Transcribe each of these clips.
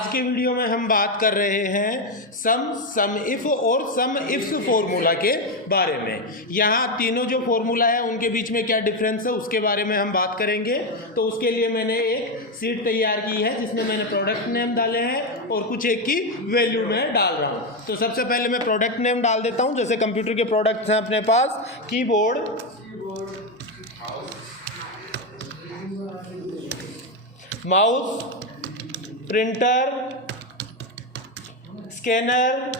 आज के वीडियो में हम बात कर रहे हैं सम इफ और सम इफ्स फॉर्मूला के बारे में। यहाँ तीनों जो फॉर्मूला है उनके बीच में क्या डिफरेंस है उसके बारे में हम बात करेंगे। तो उसके लिए मैंने एक शीट तैयार की है जिसमें मैंने प्रोडक्ट नेम डाले हैं और कुछ एक की वैल्यू में डाल रहा हूँ। तो सबसे पहले मैं प्रोडक्ट नेम डाल देता हूँ। जैसे कंप्यूटर के प्रोडक्ट्स हैं अपने पास, keyboard, mouse, printer, scanner,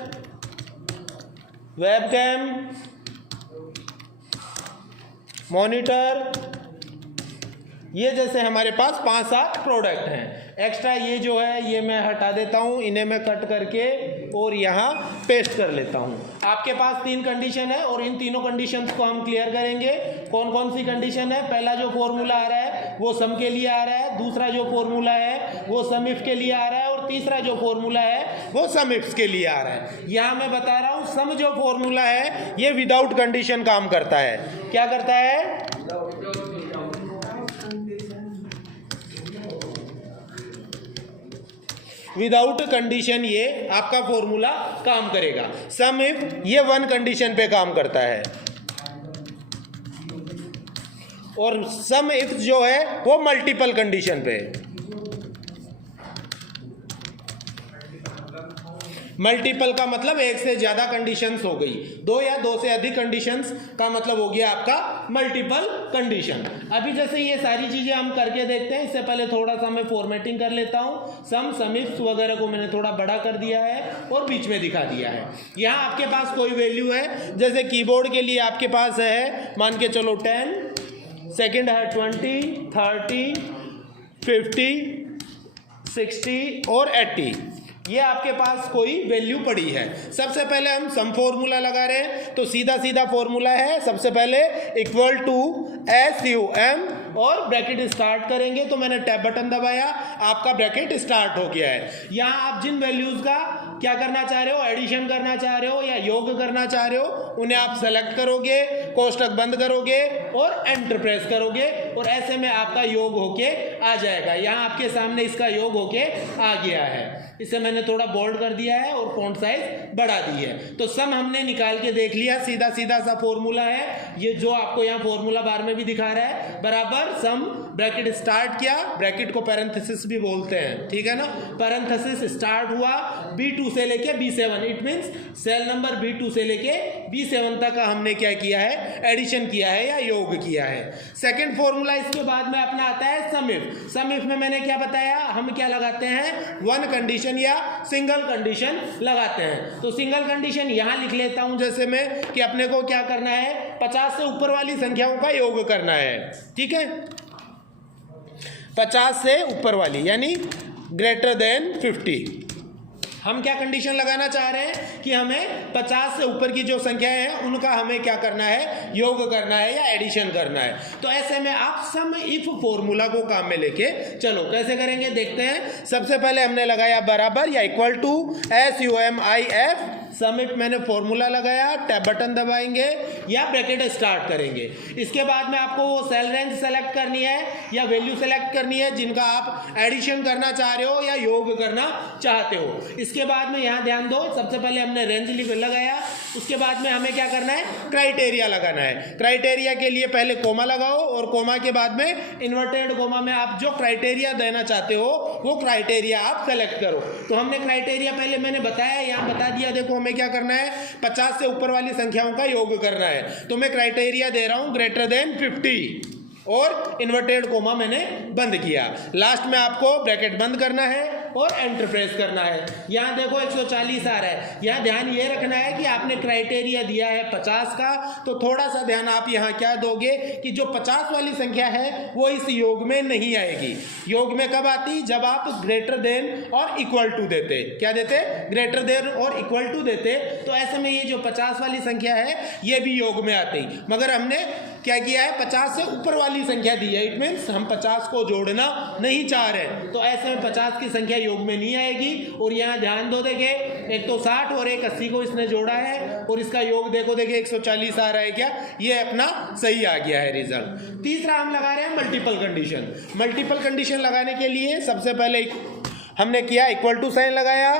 webcam, monitor, ये जैसे हमारे पास 5-7 प्रोडक्ट हैं। एक्स्ट्रा ये जो है ये मैं हटा देता हूँ, इन्हें मैं कट करके और यहाँ पेस्ट कर लेता हूँ। आपके पास 3 कंडीशन है और इन तीनों कंडीशंस को हम क्लियर करेंगे। कौन कौन सी कंडीशन है? पहला जो फॉर्मूला आ रहा है वो सम के लिए आ रहा है, दूसरा जो फॉर्मूला है वो सम इफ के लिए आ रहा है और तीसरा जो फॉर्मूला है वो सम इफ्स के लिए आ रहा है। यहाँ मैं बता रहा हूँ सम जो फॉर्मूला है ये विदाउट कंडीशन काम करता है। क्या करता है? विदाउट कंडीशन ये आपका फॉर्मूला काम करेगा। सम इफ ये 1 कंडीशन पे काम करता है और सम इफ जो है वो मल्टीपल कंडीशन पे। मल्टीपल का मतलब एक से ज्यादा कंडीशंस हो गई, 2 या 2 से अधिक कंडीशंस का मतलब हो गया आपका मल्टीपल कंडीशन। अभी जैसे ये सारी चीजें हम करके देखते हैं। इससे पहले थोड़ा सा मैं फॉर्मेटिंग कर लेता हूँ। सम इफ्स वगैरह को मैंने थोड़ा बड़ा कर दिया है और बीच में दिखा दिया है। यहाँ आपके पास कोई वैल्यू है, जैसे कीबोर्ड के लिए आपके पास है मान के चलो 10, सेकेंड है 20, 30, 50, 60 और 80। ये आपके पास कोई वैल्यू पड़ी है। सबसे पहले हम सम फॉर्मूला लगा रहे हैं तो सीधा सीधा फॉर्मूला है। सबसे पहले इक्वल टू SUM और ब्रैकेट स्टार्ट करेंगे। तो मैंने टैब बटन दबाया, आपका ब्रैकेट स्टार्ट हो गया है। यहाँ आप जिन वैल्यूज का क्या करना चाह रहे हो, एडिशन करना चाह रहे हो या योग करना चाह रहे हो, उन्हें आप सेलेक्ट करोगे, कोष्टक बंद करोगे और एंटर प्रेस करोगे और ऐसे में आपका योग होके आ जाएगा। यहाँ आपके सामने इसका योग होके आ गया है। इसे मैंने थोड़ा बोल्ड कर दिया है और फॉन्ट साइज बढ़ा दी है। तो सम हमने निकाल के देख लिया, सीधा सीधा सा फॉर्मूला है ये जो आपको यहाँ फॉर्मूला बार में भी दिखा रहा है। बराबर सम ब्रैकेट स्टार्ट किया, ब्रैकेट को पैरेंथेसिस भी बोलते हैं, ठीक है ना। पैरेंथेसिस स्टार्ट हुआ B2 से लेके B7, it means cell number B2 से लेके B7 तक का हमने क्या किया है, एडिशन किया है या योग किया है। सेकंड फॉर्मूला इसके बाद में अपना आता है सम इफ। सम इफ में मैंने क्या बताया, हम क्या लगाते हैं, 1 कंडीशन या सिंगल कंडीशन लगाते हैं। तो सिंगल कंडीशन यहां लिख लेता हूं जैसे मैं कि अपने को क्या करना है, 50 से ऊपर वाली संख्याओं का योग करना है, ठीक है। 50 से ऊपर वाली यानी ग्रेटर देन 50। हम क्या कंडीशन लगाना चाह रहे हैं कि हमें 50 से ऊपर की जो संख्याएं हैं उनका हमें क्या करना है, योग करना है या एडिशन करना है। तो ऐसे में आप सम इफ फॉर्मूला को काम में लेके चलो। कैसे करेंगे देखते हैं। सबसे पहले हमने लगाया बराबर या equal to SUMIF। Sum if मैंने फॉर्मूला लगाया, टैब बटन दबाएंगे या ब्रैकेट स्टार्ट करेंगे। इसके बाद में आपको वो सेल रेंज सेलेक्ट करनी है या वैल्यू सेलेक्ट करनी है जिनका आप एडिशन करना चाह रहे हो या योग करना चाहते हो। इसके बाद में यहाँ ध्यान दो, सबसे पहले हमने रेंज लगाया, उसके बाद में हमें क्या करना है, क्राइटेरिया लगाना है। क्राइटेरिया के लिए पहले कोमा लगाओ और कोमा के बाद में इन्वर्टेड कोमा में आप जो क्राइटेरिया देना चाहते हो वो क्राइटेरिया आप सेलेक्ट करो। तो हमने क्राइटेरिया पहले मैंने बताया, यहाँ बता दिया। देखो हमें क्या करना है, 50 से ऊपर वाली संख्याओं का योग करना है। तो मैं क्राइटेरिया दे रहा हूं ग्रेटर देन 50 और इन्वर्टेड कोमा मैंने बंद किया। लास्ट में आपको ब्रैकेट बंद करना है और एंटर प्रेस करना है। यहाँ देखो 140 आ रहा है। यहाँ ध्यान ये रखना है कि आपने क्राइटेरिया दिया है 50 का, तो थोड़ा सा ध्यान आप यहाँ क्या दोगे कि जो 50 वाली संख्या है वो इस योग में नहीं आएगी। योग में कब आती, जब आप ग्रेटर देन और इक्वल टू देते। क्या देते, ग्रेटर देन और इक्वल टू देते। तो ऐसे में ये जो 50 वाली संख्या है ये भी योग में आती, मगर हमने क्या किया है, 50 से ऊपर वाली संख्या दी है। इट मीन्स हम 50 को जोड़ना नहीं चाह रहे, तो ऐसे में 50 की संख्या योग में नहीं आएगी। और यहाँ ध्यान दो, देखे एक तो 60 और एक 80 को इसने जोड़ा है और इसका योग देखो, देखे 140 आ रहा है। क्या ये अपना सही आ गया है रिजल्ट। तीसरा हम लगा रहे हैं मल्टीपल कंडीशन। मल्टीपल कंडीशन लगाने के लिए सबसे पहले हमने किया इक्वल टू साइन लगाया,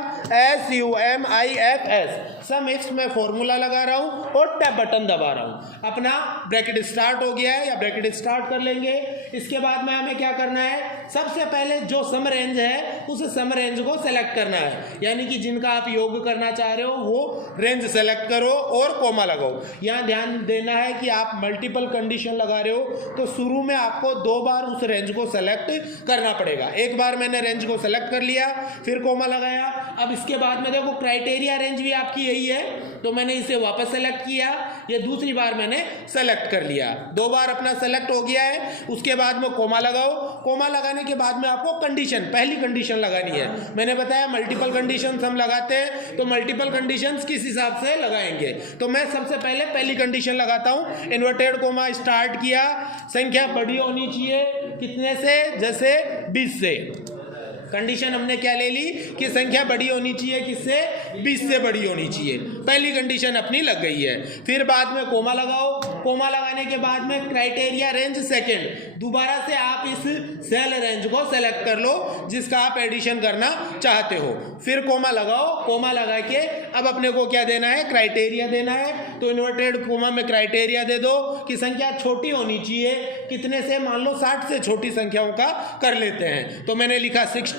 SUMIFS सम इफ्स में फॉर्मूला लगा रहा हूं और टैब बटन दबा रहा हूं। अपना ब्रैकेट स्टार्ट हो गया है या ब्रैकेट स्टार्ट कर लेंगे। इसके बाद में हमें क्या करना है, सबसे पहले जो सम रेंज है उस सम रेंज को सेलेक्ट करना है, यानी कि जिनका आप योग करना चाह रहे हो वो रेंज सेलेक्ट करो और कोमा लगाओ। यहाँ ध्यान देना है कि आप मल्टीपल कंडीशन लगा रहे हो तो शुरू में आपको 2 बार उस रेंज को सेलेक्ट करना पड़ेगा। एक बार मैंने रेंज को सेलेक्ट कर लिया, फिर कोमा लगाया। अब इसके बाद में देखो क्राइटेरिया रेंज भी आपकी यही है, तो मैंने इसे वापस सेलेक्ट किया, ये दूसरी बार मैंने सेलेक्ट कर लिया। 2 बार अपना सेलेक्ट हो गया है। उसके बाद में कोमा लगाओ। कोमा लगाने के बाद में आपको कंडीशन, पहली कंडीशन लगानी है। मैंने बताया मल्टीपल कंडीशंस हम लगाते हैं, तो मल्टीपल कंडीशंस किस हिसाब से लगाएंगे। तो मैं सबसे पहले पहली कंडीशन लगाता हूं, इन्वर्टेड कोमा स्टार्ट किया, संख्या बड़ी होनी चाहिए कितने से, जैसे 20 से। कंडीशन हमने क्या ले ली कि संख्या बड़ी होनी चाहिए किससे, 20 से बड़ी होनी चाहिए। पहली कंडीशन अपनी लग गई है। फिर बाद में कोमा लगाओ। कोमा लगाने के बाद में क्राइटेरिया रेंज सेकंड, दोबारा से आप इस सेल रेंज को सेलेक्ट कर लो जिसका आप एडिशन करना चाहते हो। फिर कोमा लगाओ। कोमा लगा के अब अपने को क्या देना है, क्राइटेरिया देना है। तो इन्वर्टेड कोमा में क्राइटेरिया दे दो कि संख्या छोटी होनी चाहिए कितने से, मान लो 60 से छोटी संख्याओं का कर लेते हैं। तो मैंने लिखा 60,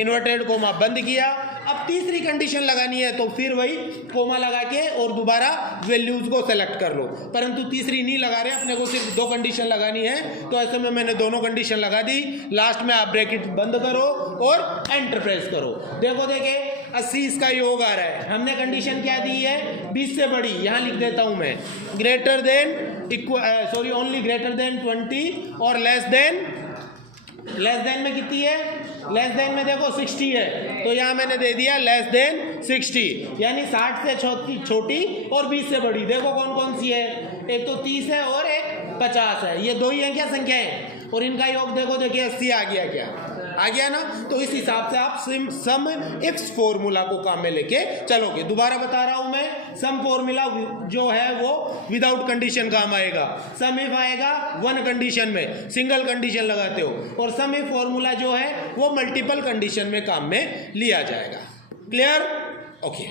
इन्वर्टेड कोमा बंद किया। अब तीसरी कंडीशन लगानी है तो फिर वही कोमा लगा के और दोबारा वैल्यूज को सेलेक्ट कर लो, परंतु तीसरी नहीं लगा रहे, अपने को सिर्फ 2 कंडीशन लगानी है। तो ऐसे में मैंने दोनों कंडीशन लगा दी। लास्ट में आप ब्रैकेट बंद करो और एंटर प्रेस करो। देखो देखे 80 इसका योग आ रहा है। हमने कंडीशन क्या दी है, 20 से बड़ी, यहाँ लिख देता हूं मैं, greater than only greater than 20 और लेस देन में कितनी है, लेस देन में देखो 60 है, तो यहाँ मैंने दे दिया लेस देन 60, यानी 60 से छोटी और 20 से बड़ी। देखो कौन कौन सी है, एक तो 30 है और एक 50 है। ये 2 ही हैं क्या संख्याएं, और इनका योग देखो, देखिए 80 आ गया, क्या आ गया ना। तो इस हिसाब से आप सम इफ्स फॉर्मूला को काम में लेके चलोगे। दोबारा बता रहा हूं मैं, सम फॉर्मूला जो है वो विदाउट कंडीशन काम आएगा। सम इफ आएगा 1 कंडीशन में, सिंगल कंडीशन लगाते हो, और सम इफ फॉर्मूला जो है वो मल्टीपल कंडीशन में काम में लिया जाएगा। क्लियर? ओके।